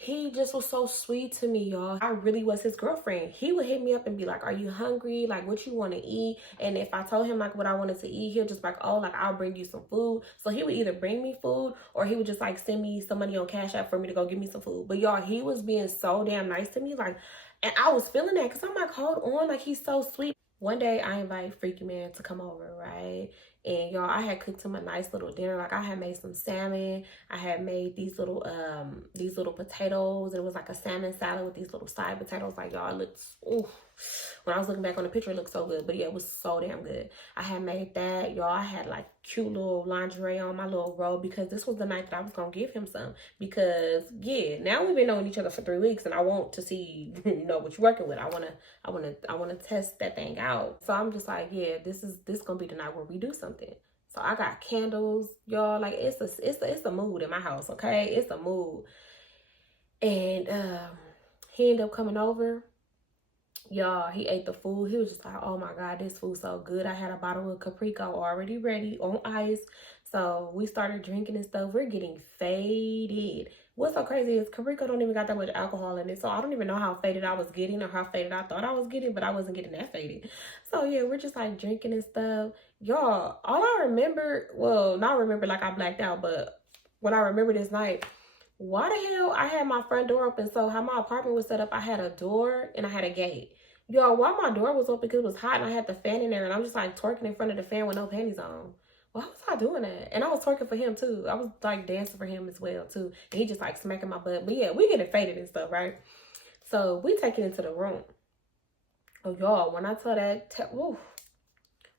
He just was so sweet to me, y'all. I really was his girlfriend. He would hit me up and be like, are you hungry? Like, what you want to eat? And if I told him like what I wanted to eat, he'll just be like, oh, like I'll bring you some food. So he would either bring me food or he would just like send me some money on Cash App for me to go get me some food. But y'all, he was being so damn nice to me. Like, and I was feeling that because I'm like, hold on, like he's so sweet. One day I invite Freaky Man to come over, right? And y'all, I had cooked him a nice little dinner. Like I had made some salmon. I had made these little potatoes. It was like a salmon salad with these little side potatoes. Like y'all, it looks, ooh. When I was looking back on the picture, it looked so good. But yeah, it was so damn good. I had made that. Y'all, I had like cute little lingerie on my little robe because this was the night that I was gonna give him some. Because yeah, now we've been knowing each other for 3 weeks and I want to see, you know, what you're working with. I wanna test that thing out. So I'm just like, yeah, this gonna be the night where we do something. So I got candles, y'all. Like it's a mood in my house, okay? It's a mood. And he ended up coming over. Y'all, he ate the food. He was just like, oh my God, this food's so good. I had a bottle of Caprico already ready on ice. So we started drinking and stuff. We're getting faded. What's so crazy is Caprico don't even got that much alcohol in it. So I don't even know how faded I was getting or how faded I thought I was getting, but I wasn't getting that faded. So yeah, we're just like drinking and stuff. Y'all, all I remember, well, not remember like I blacked out, but what I remember this night, why the hell I had my front door open? So how my apartment was set up, I had a door and I had a gate. Y'all, why my door was open because it was hot and I had the fan in there and I'm just like twerking in front of the fan with no panties on. Why was I doing that? And I was twerking for him too. I was like dancing for him as well too. And he just like smacking my butt. But yeah, we getting faded and stuff, right? So we take it into the room. Oh y'all, when I tell that,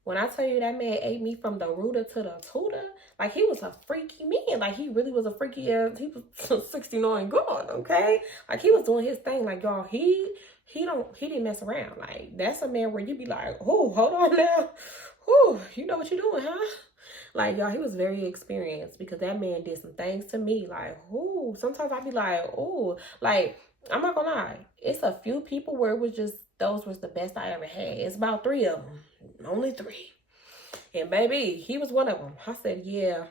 when I tell you that man ate me from the rooter to the tutor, like he was a freaky man. Like he really was a freaky ass. He was 69 God, okay? Like he was doing his thing. Like y'all, he didn't mess around. Like that's a man where you be like, oh, hold on now. Oh, you know what you're doing, huh? Like y'all, he was very experienced because that man did some things to me. Like, oh, sometimes I be like, oh, like I'm not gonna lie. It's a few people where it was just, those was the best I ever had. It's about 3 of them. Only 3. And baby, he was one of them. I said, yeah,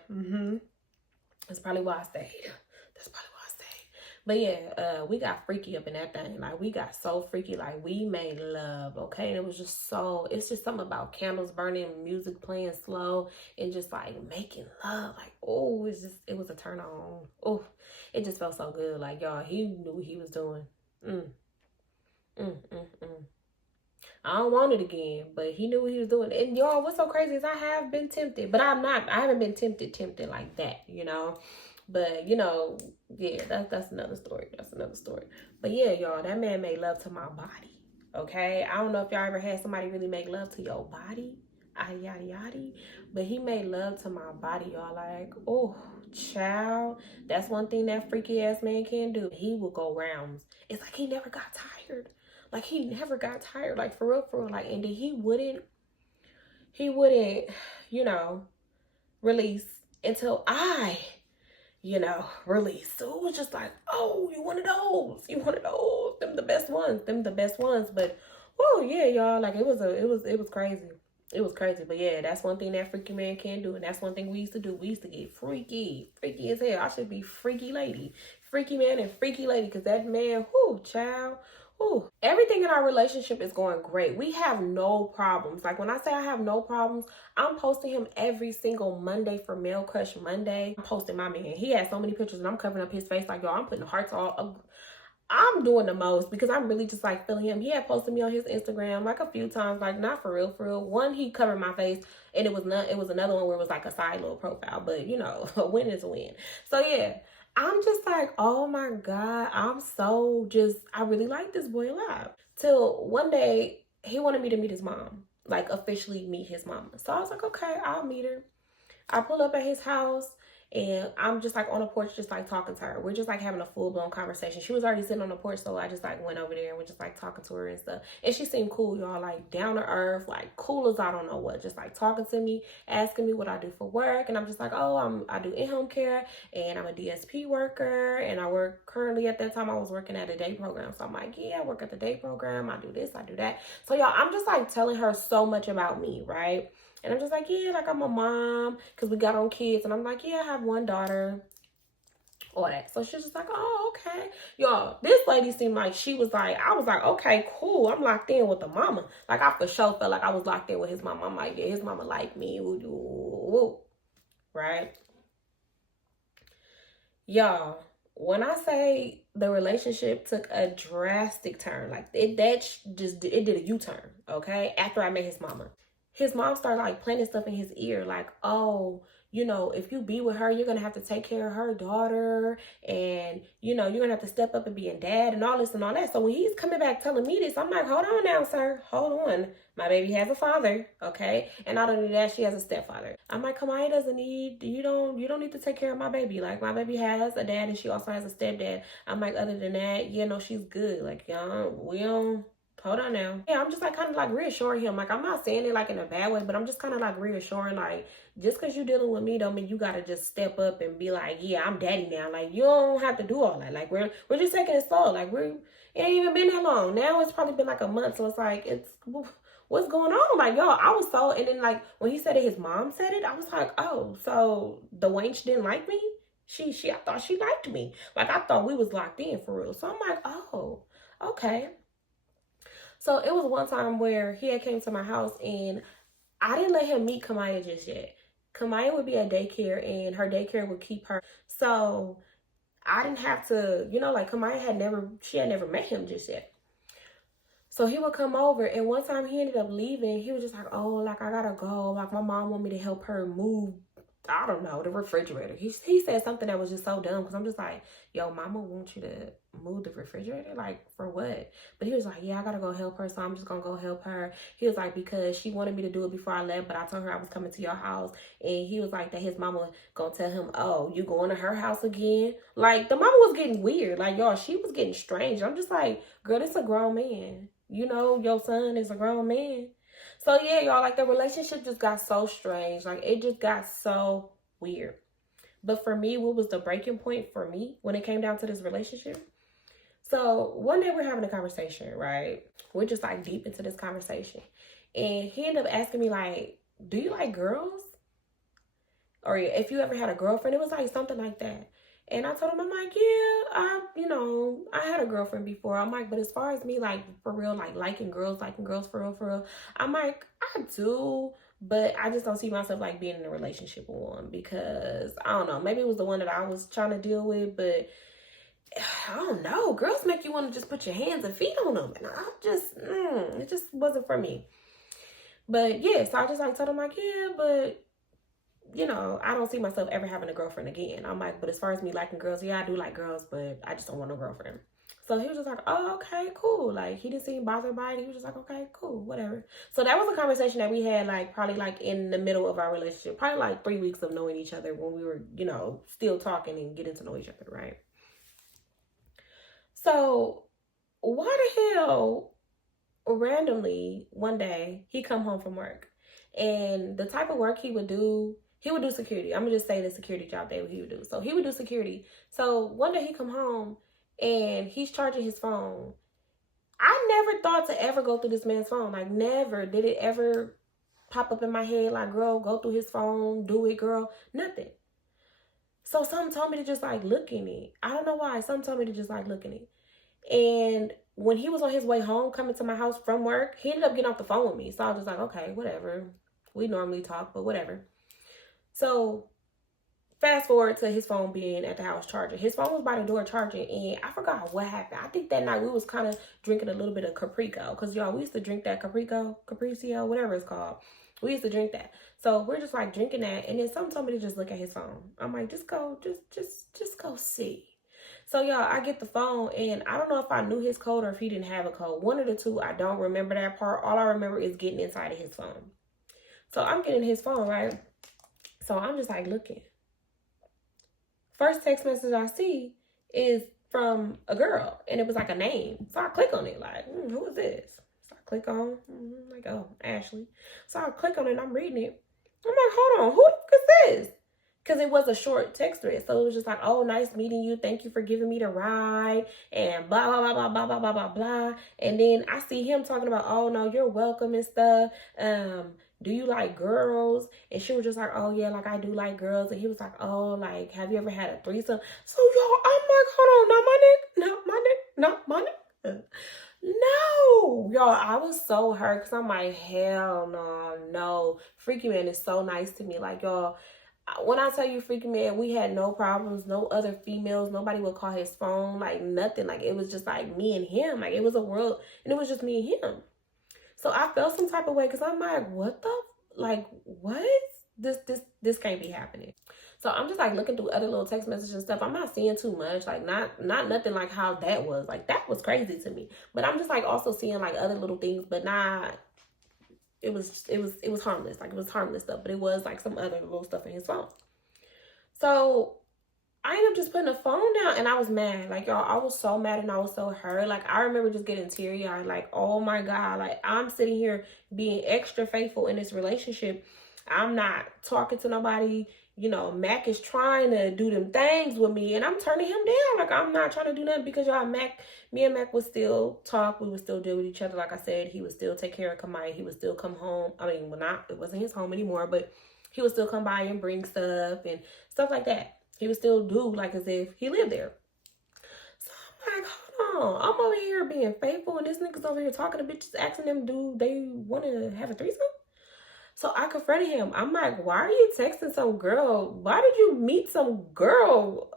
that's probably why I stayed. That's probably why I stayed. But yeah, we got freaky up in that thing. Like we got so freaky. Like we made love, okay? And it was just so, it's just something about candles burning, music playing slow, and just like making love. Like, oh, it was a turn on. Oh, it just felt so good. Like y'all, he knew what he was doing. I don't want it again, but he knew what he was doing. And y'all, what's so crazy is I have been tempted, but I haven't been tempted like that, you know. But you know, yeah, that's another story. That's another story. But yeah, y'all, that man made love to my body. Okay, I don't know if y'all ever had somebody really make love to your body, yada yada, but he made love to my body, y'all. Like, oh, child, that's one thing that freaky ass man can do. He will go rounds. It's like he never got tired. Like he never got tired, like for real, like, and then he wouldn't, you know, release until I, you know, release. So it was just like, oh, you one of those, them the best ones, but, oh yeah, y'all, like it was crazy. It was crazy, but yeah, that's one thing that freaky man can do, and that's one thing we used to do. We used to get freaky as hell. I should be freaky lady, freaky man and freaky lady, because that man, whoo, child, ooh, everything in our relationship is going great. We have no problems. Like when I say I have no problems, I'm posting him every single Monday for Male Crush Monday. I'm posting my man. He has so many pictures and I'm covering up his face. Like, y'all, I'm putting hearts all up. I'm doing the most because I'm really just like feeling him. He had posted me on his Instagram like a few times, like not for real. One, he covered my face, and it was another one where it was like a side little profile, but you know, a win is a win. So yeah, I'm just like, oh my God, I really like this boy a lot. Till one day he wanted me to meet his mom, like officially meet his mama. So I was like, okay, I'll meet her. I pull up at his house and I'm just like on the porch, just like talking to her. We're just like having a full blown conversation. She was already sitting on the porch, so I just like went over there and we're just like talking to her and stuff. And she seemed cool, y'all, like down to earth, like cool as I don't know what, just like talking to me, asking me what I do for work. And I'm just like, oh, I do in-home care and I'm a DSP worker. And I work currently at that time, I was working at a day program. So I'm like, yeah, I work at the day program. I do this, I do that. So y'all, I'm just like telling her so much about me, right? And I'm just like, yeah, like I'm a mom because we got on kids. And I'm like, yeah, I have one daughter, all that. So she's just like, oh, okay. Y'all, this lady seemed like she was like, I was like, okay, cool. I'm locked in with the mama. Like I for sure felt like I was locked in with his mama. I'm like, yeah, his mama like me. Woo, woo, woo. Right? Y'all, when I say the relationship took a drastic turn, like it did a U-turn, okay? After I met his mom started like planting stuff in his ear, like, oh, you know, if you be with her, you're gonna have to take care of her daughter, and you know, you're gonna have to step up and be a dad and all this and all that. So when he's coming back telling me this, I'm like, hold on now, sir, hold on. My baby has a father, okay? And not only that, she has a stepfather. I'm like, Kamaya doesn't need, you don't need to take care of my baby. Like my baby has a dad and she also has a stepdad. I'm like, other than that, you know, she's good. Like, we don't. Hold on now. Yeah, I'm just like kind of like reassuring him. Like I'm not saying it like in a bad way, but I'm just kind of like reassuring, like, just because you're dealing with me don't mean you gotta just step up and be like, yeah, I'm daddy now. Like you don't have to do all that. Like we're just taking it slow. Like it ain't even been that long. Now it's probably been like a month. So it's like what's going on? Like y'all, I was so, and then like when he said it, his mom said it, I was like, oh, so the wench didn't like me? I thought she liked me. Like I thought we was locked in for real. So I'm like, oh, okay. So it was one time where he had came to my house and I didn't let him meet Kamaya just yet. Kamaya would be at daycare and her daycare would keep her. So I didn't have to, you know, like Kamaya had never met him just yet. So he would come over and one time he ended up leaving. He was just like, oh, like I gotta go. Like my mom want me to help her move, I don't know, the refrigerator. He said something that was just so dumb because I'm just like, yo, mama wants you to move the refrigerator? Like, for what? But he was like, yeah, I gotta go help her, so I'm just gonna go help her. He was like, because she wanted me to do it before I left, but I told her I was coming to your house. And he was like that his mama gonna tell him, oh, you going to her house again? Like, the mama was getting weird. Like, y'all, she was getting strange. I'm just like, girl, it's a grown man. You know, your son is a grown man. So yeah, y'all, like the relationship just got so strange. Like it just got so weird. But for me, what was the breaking point for me when it came down to this relationship? So one day we're having a conversation, right? We're just like deep into this conversation. And he ended up asking me like, do you like girls? Or if you ever had a girlfriend, it was like something like that. And I told him, I'm like, yeah, I had a girlfriend before. I'm like, but as far as me, like, for real, like, liking girls for real, I'm like, I do, but I just don't see myself, like, being in a relationship with one because, I don't know, maybe it was the one that I was trying to deal with, but I don't know. Girls make you want to just put your hands and feet on them, and it just wasn't for me. But, yeah, so I just, like, told him, like, yeah, but you know, I don't see myself ever having a girlfriend again. I'm like, but as far as me liking girls, yeah, I do like girls, but I just don't want no girlfriend. So he was just like, oh, okay, cool. Like, he didn't seem bothered by it. He was just like, okay, cool, whatever. So that was a conversation that we had, like, probably, like, in the middle of our relationship. Probably, like, 3 weeks of knowing each other when we were, you know, still talking and getting to know each other, right? So, why the hell, randomly, one day, he come home from work. And the type of work he would do security. I'm gonna just say the security job that he would do. So he would do security. So one day he come home and he's charging his phone. I never thought to ever go through this man's phone. Like never did it ever pop up in my head like, girl, go through his phone, do it, girl. Nothing. So something told me to just like look in it. I don't know why. Something told me to just like look in it. And when he was on his way home, coming to my house from work, he ended up getting off the phone with me. So I was just like, okay, whatever. We normally talk, but whatever. So fast forward to his phone being at the house charging. His phone was by the door charging, and I forgot what happened. I think that night we was kind of drinking a little bit of Caprico. Because, y'all, we used to drink that Capricio, whatever it's called. We used to drink that. So we're just, like, drinking that. And then something told me to just look at his phone. I'm like, just go see. So, y'all, I get the phone, and I don't know if I knew his code or if he didn't have a code. One of the two, I don't remember that part. All I remember is getting inside of his phone. So, I'm getting his phone, right? So, I'm just like looking. First text message I see is from a girl, and it was like a name. So, I click on it, like, who is this? So, I click on, like, oh, Ashley. So, I click on it, and I'm reading it. I'm like, hold on, who the fuck is this? Because it was a short text thread. So it was just like, oh, nice meeting you. Thank you for giving me the ride. And blah, blah, blah, blah, blah, blah, blah, blah. And then I see him talking about, oh, no, you're welcome and stuff. Do you like girls? And she was just like, oh, yeah, like I do like girls. And he was like, oh, like, have you ever had a threesome? So, y'all, I'm like, hold on, not my nigga, not my nigga, not my nigga. No, y'all, I was so hurt because I'm like, hell no. Freaky Man is so nice to me. Like, y'all, when I tell you Freaky Man, we had no problems, no other females, nobody would call his phone, like nothing. Like it was just like me and him. Like it was a world, and it was just me and him. So I felt some type of way because I'm like, what the, like, what? This can't be happening. So I'm just like looking through other little text messages and stuff. I'm not seeing too much, like not nothing like how that was. Like that was crazy to me. But I'm just like also seeing like other little things, but not. It was harmless. Like it was harmless stuff, but it was like some other little stuff in his phone. So I ended up just putting the phone down, and I was mad. Like, y'all, I was so mad and I was so hurt. Like, I remember just getting teary-eyed. Like, oh my God. Like, I'm sitting here being extra faithful in this relationship. I'm not talking to nobody. You know, Mac is trying to do them things with me, and I'm turning him down. Like, I'm not trying to do nothing because, y'all, me and Mac would still talk. We would still deal with each other. Like I said, he would still take care of Kamaya. He would still come home. I mean, it wasn't his home anymore, but he would still come by and bring stuff and stuff like that. He would still do like as if he lived there. So I'm like, hold on. I'm over here being faithful, and this nigga's over here talking to bitches, asking them, do they want to have a threesome? So I confronted him. I'm like, why are you texting some girl? Why did you meet some girl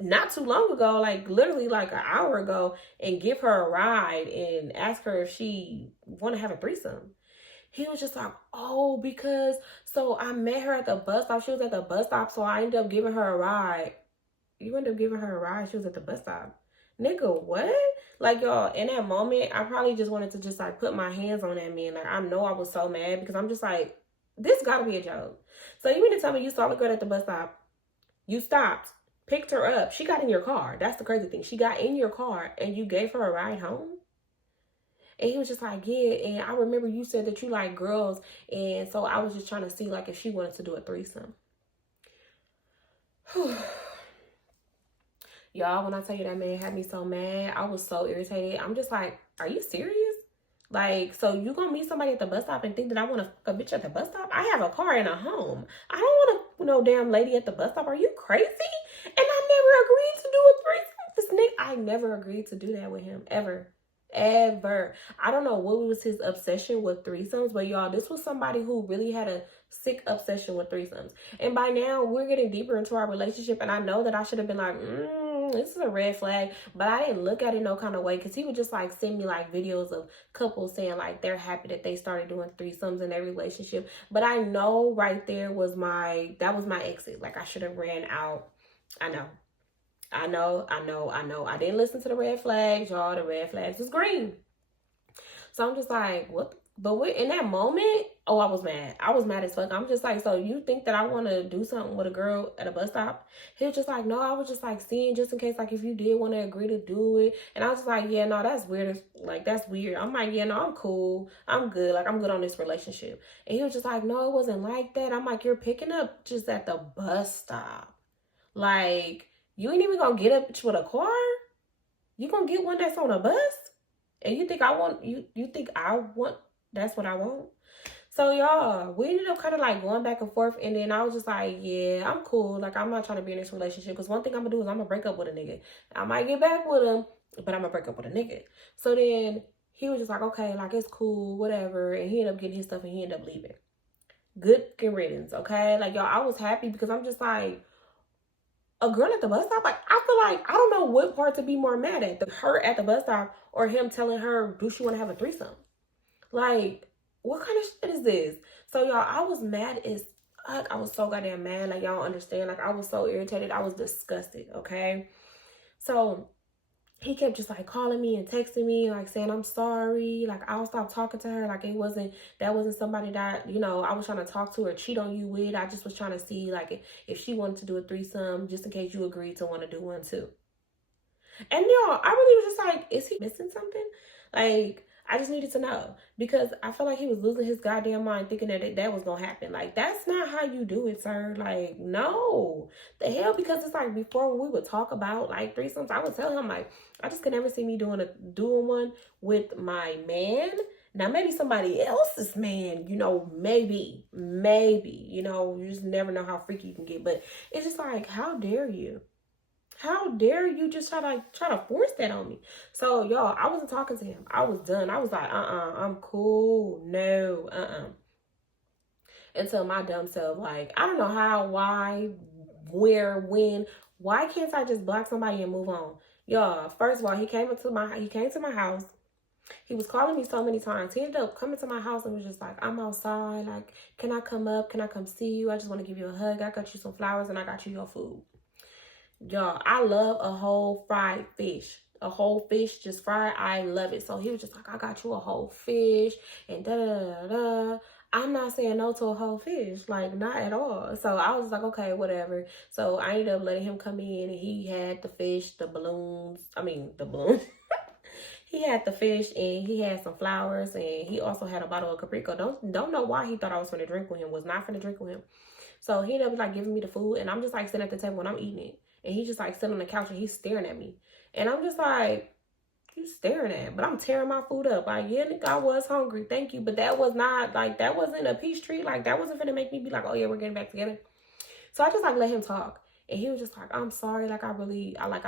not too long ago, like literally like an hour ago, and give her a ride and ask her if she want to have a threesome? He was just like, oh, because, so I met her at the bus stop. She was at the bus stop, so I ended up giving her a ride. You ended up giving her a ride? She was at the bus stop. Nigga, what? Like, y'all, in that moment, I probably just wanted to just, like, put my hands on that man. Like, I know I was so mad because I'm just like, this gotta be a joke. So you mean to tell me you saw the girl at the bus stop, you stopped, picked her up, she got in your car. That's the crazy thing. She got in your car and you gave her a ride home? And he was just like, yeah, and I remember you said that you like girls, and so I was just trying to see, like, if she wanted to do a threesome. Y'all, when I tell you that man had me so mad, I was so irritated. I'm just like, are you serious? Like, so you gonna meet somebody at the bus stop and think that I want to fuck a bitch at the bus stop? I have a car and a home. I don't want to no damn lady at the bus stop. Are you crazy? And I never agreed to do a threesome. This nigga, I never agreed to do that with him, ever. I don't know what was his obsession with threesomes, but y'all, this was somebody who really had a sick obsession with threesomes. And by now, we're getting deeper into our relationship, and I know that I should have been like, this is a red flag, but I didn't look at it no kind of way, because he would just like send me like videos of couples saying like they're happy that they started doing threesomes in their relationship. But I know right there was my exit. Like, I should have ran out. I know. I didn't listen to the red flags, y'all. The red flags was green. So I'm just like, what? But in that moment, oh, I was mad. I was mad as fuck. I'm just like, so you think that I want to do something with a girl at a bus stop? He was just like, no, I was just like seeing just in case, like, if you did want to agree to do it. And I was just like, yeah, no, that's weird. Like, that's weird. I'm like, yeah, no, I'm cool. I'm good. Like, I'm good on this relationship. And he was just like, no, it wasn't like that. I'm like, you're picking up just at the bus stop. Like, you ain't even gonna get up with a car? You gonna get one that's on a bus? And you think I want, you think I want, that's what I want? So, y'all, we ended up kind of like going back and forth. And then I was just like, yeah, I'm cool. Like, I'm not trying to be in this relationship. Because one thing I'm gonna do is I'm gonna break up with a nigga. I might get back with him, but I'm gonna break up with a nigga. So then he was just like, okay, like, it's cool, whatever. And he ended up getting his stuff and he ended up leaving. Good riddance, okay? Like, y'all, I was happy because I'm just like, a girl at the bus stop? Like, I feel like, I don't know what part to be more mad at. Her at the bus stop or him telling her, do she want to have a threesome? Like, what kind of shit is this? So, y'all, I was mad as fuck. I was so goddamn mad. Like, y'all don't understand. Like, I was so irritated. I was disgusted, okay? So he kept just like calling me and texting me, like saying I'm sorry, like I'll stop talking to her, like that wasn't somebody that, you know, I was trying to talk to or cheat on you with. I just was trying to see like if she wanted to do a threesome, just in case you agreed to want to do one too. And y'all, I really was just like, is he missing something? Like, I just needed to know, because I felt like he was losing his goddamn mind thinking that was gonna happen. Like, that's not how you do it, sir. Like, no, the hell. Because it's like, before, when we would talk about like threesomes, I would tell him like, I just could never see me doing one with my man. Now, maybe somebody else's man, you know, maybe, you know, you just never know how freaky you can get. But it's just like, how dare you? How dare you just try to force that on me? So y'all, I wasn't talking to him. I was done. I was like, I'm cool. No, Until my dumb self, like, I don't know how, why, where, when. Why can't I just block somebody and move on? Y'all, first of all, he came to my house. He was calling me so many times. He ended up coming to my house and was just like, I'm outside. Like, can I come up? Can I come see you? I just want to give you a hug. I got you some flowers and I got you your food. Y'all, I love a whole fried fish. A whole fish just fried. I love it. So he was just like, I got you a whole fish and da da da da. I'm not saying no to a whole fish, like, not at all. So I was like, okay, whatever. So I ended up letting him come in, and he had the fish, the balloons. He had the fish, and he had some flowers, and he also had a bottle of Caprico. Don't know why he thought I was gonna drink with him. Was not gonna drink with him. So he ended up like giving me the food, and I'm just like sitting at the table and I'm eating it. And he's just like sitting on the couch and he's staring at me. And I'm just like, you staring at? But I'm tearing my food up. Like, yeah, nigga, I was hungry. Thank you. But that was not, like, that wasn't a peace treat. Like, that wasn't gonna make me be like, oh yeah, we're getting back together. So I just like let him talk. And he was just like, I'm sorry. Like, I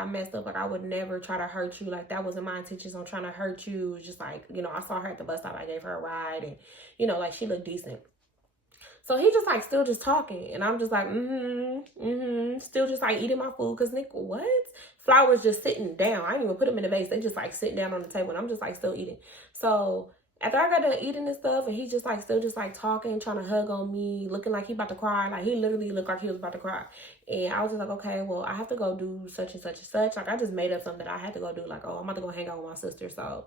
messed up. Like, I would never try to hurt you. Like, that wasn't my intentions on trying to hurt you. It was just like, you know, I saw her at the bus stop. I gave her a ride. And, you know, like, she looked decent. So he just like still just talking, and I'm just like, still just like eating my food, because nigga, what? Flowers just sitting down. I didn't even put them in the vase. They just like sitting down on the table, and I'm just like still eating. So after I got done eating this stuff, and he's just like still just like talking, trying to hug on me, looking like he about to cry. Like, he literally looked like he was about to cry. And I was just like, okay, well, I have to go do such and such and such. Like, I just made up something that I had to go do. Like, oh, I'm about to go hang out with my sister, so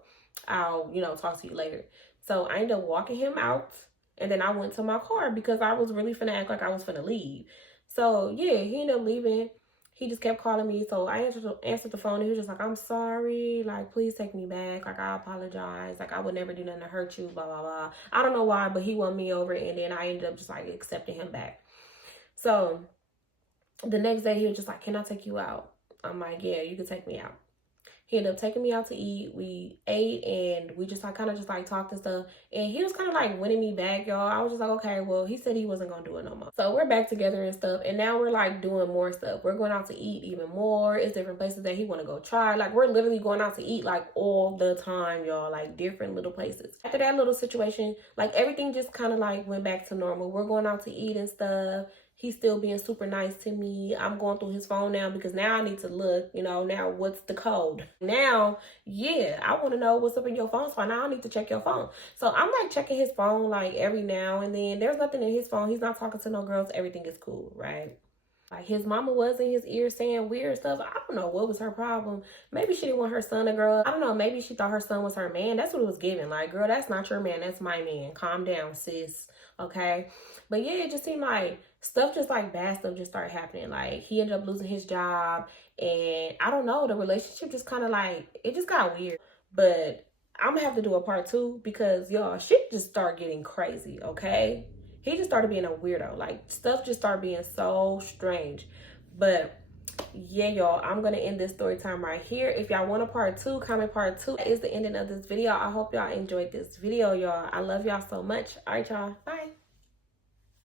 I'll, you know, talk to you later. So I ended up walking him out. And then I went to my car because I was really finna act like I was finna leave. So, yeah, he ended up leaving. He just kept calling me. So I answered the phone. And he was just like, I'm sorry. Like, please take me back. Like, I apologize. Like, I would never do nothing to hurt you, blah, blah, blah. I don't know why, but he won me over. And then I ended up just, like, accepting him back. So the next day, he was just like, can I take you out? I'm like, yeah, you can take me out. He ended up taking me out to eat. We ate, and we just like kind of just like talked and stuff. And he was kind of like winning me back, y'all. I was just like, okay, well, he said he wasn't going to do it no more. So we're back together and stuff. And now we're like doing more stuff. We're going out to eat even more. It's different places that he want to go try. Like, we're literally going out to eat like all the time, y'all. Like, different little places. After that little situation, like, everything just kind of like went back to normal. We're going out to eat and stuff. He's still being super nice to me. I'm going through his phone now because now I need to look, you know, now what's the code? Now, yeah, I want to know what's up in your phone. So now I need to check your phone. So I'm like checking his phone like every now and then. There's nothing in his phone. He's not talking to no girls. Everything is cool, right? Like, his mama was in his ear saying weird stuff. I don't know what was her problem. Maybe she didn't want her son to grow up. I don't know. Maybe she thought her son was her man. That's what it was giving. Like, girl, that's not your man. That's my man. Calm down, sis. Okay? But yeah, it just seemed like stuff just like bad stuff just started happening. Like, he ended up losing his job. And I don't know. The relationship just kind of like, it just got weird. But I'm going to have to do a part 2 because, y'all, shit just started getting crazy, okay? He just started being a weirdo. Like, stuff just started being so strange. But yeah, y'all, I'm going to end this story time right here. If y'all want a part 2, comment part 2. That is the ending of this video. I hope y'all enjoyed this video, y'all. I love y'all so much. All right, y'all. Bye.